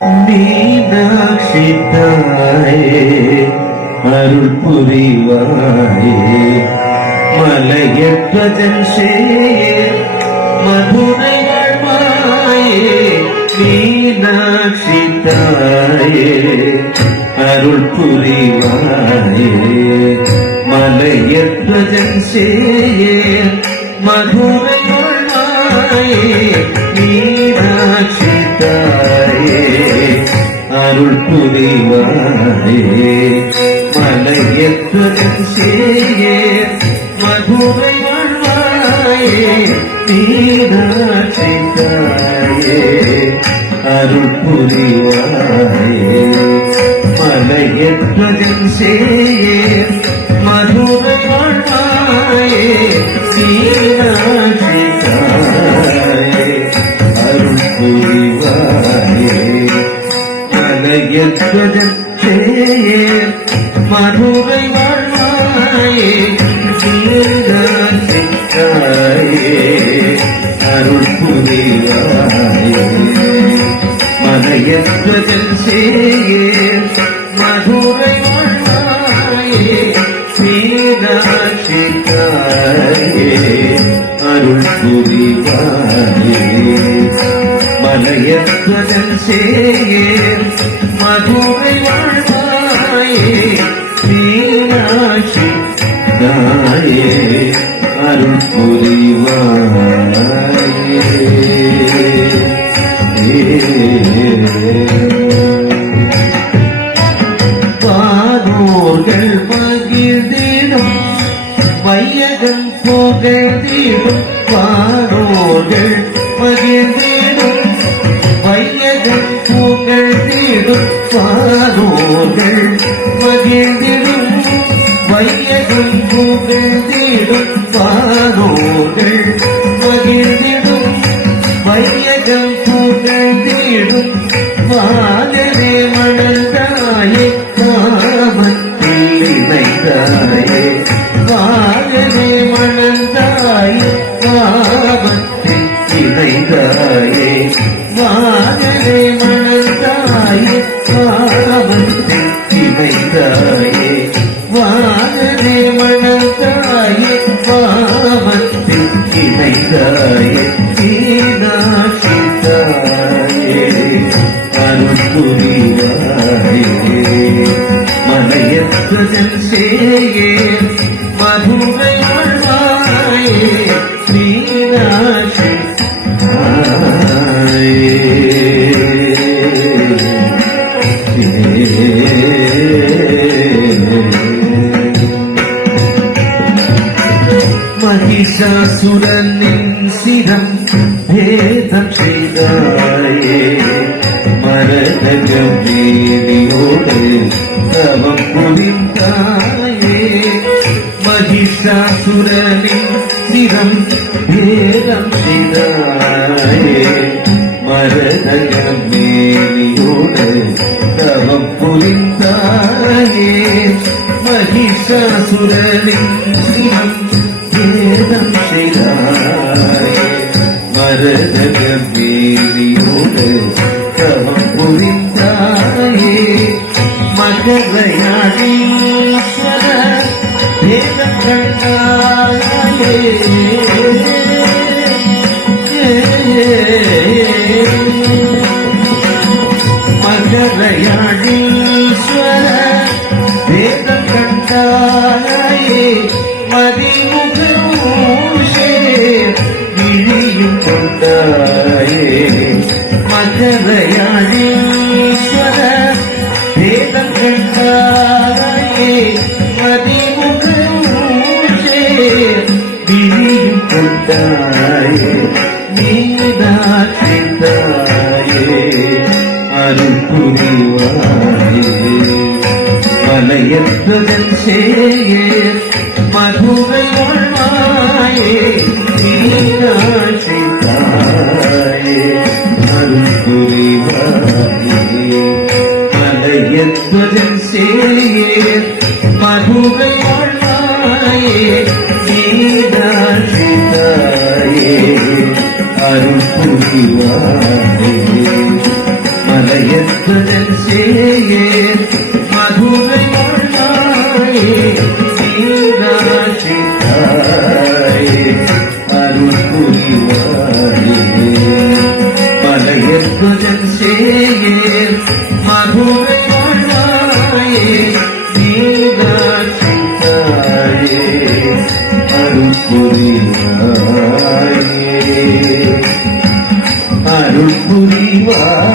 மீனாட்சி தாயே அருள் புரிவாயே மலையற்பதன் மதுரை வாழ்வாயே மீனாட்சி தாயே அருள் புரிவாயே மலையற்பதன் மதுரை வாழ்வாயே மீனாட்சி தாயே அருள் புரிவாயே மலையற்பதன் மதுரை வாழ்வாயே மீனாட்சி தாயே அருள் புரிவாயே மலையற்பதன் மதுரை வாழ்வாயே மீனாட்சி தாயே அருள் புரிவாயே மலையற்பதன் மதுரை வாழ்வாயே மீனாட்சி தாயே அருள் புரிவாயே மலையற்பதன் மதுரை வாழ்வாயே மீனாட்சி தாயே அருள் புரிவாயே மலையற்பதன் மதுரை வாழ்வாயே மீனாட்சி தாயே அருள் புரிவாயே பாரோர்கள் மகிழ்ந்திடும் வையகம் புகழ்ந்திடும் பாரோர்கள் மகிழ்ந்திடும் வையகம் புகழ்ந்திடும் பாரோர்கள் மகிழ்ந்திடும் வையகம் புகழ்ந்திடும் பாரோர்கள் மகிழ்ந்திடும் வையகம் புகழ்ந்திடும் வாழவே மணந்தாயே காமத்தில் இணைந்தாயே வாழவே மணந்தாயே காமத்தில் இணைந்தாயே வாழவே மணந்தாயே காமத்தில் இணைந்தாயே வாழவே மணந்தாயே காமத்தில் இணைந்தாயே மீனாட்சி தாயே அருள் புரிவாயே மலையற்பதன் மதுரை வாழ்வாயே மீனாட்சி தாயே மகிஷாசுரனின் சிரம் பேதம் செய்தாயே மரதக மேலியோடு தவம் புரிந்தாயே மகிஷாசுரனின் சிரம் பேதம் செய்தாயே மரதக மேலியோடு தவம் புரிந்தாயே மகிஷாசுரனின் சிரம் வேதம் செய்தாயே மரதக மேலியோடு தவம் புரிந்தாயே மகரயாதீஸ்வர வேதம் கண்டாயே மகரயாதீஸ்வர வேதம் கண்டாயே மதிமுகூஷே விழியும் கொண்டாயே மகரயாதீஸ்வர வேதம் கண்டாயே மதிமுகூஷே விழியும் கொண்டாயே மீனாட்சி தாயே அருள் புரிவாயே மலையற்பதன் மதுரை வாழ்வாயே மீனாட்சி தாயே அருள் புரிவாயே மலையற்பதன் மதுரை வாழ்வாயே மீனாட்சி தாயே அருள் புரிவாயே மலைய மலையத்துடன் சேயே மதுரை வாழ்வாயே மீனாட்சி தாயே அருள் புரிவாயே மலையத்துடன் சேயே மதுரை வாழ்வாயே மீனாட்சி தாயே அருள் புரிவாயே அருள் புரிவாயே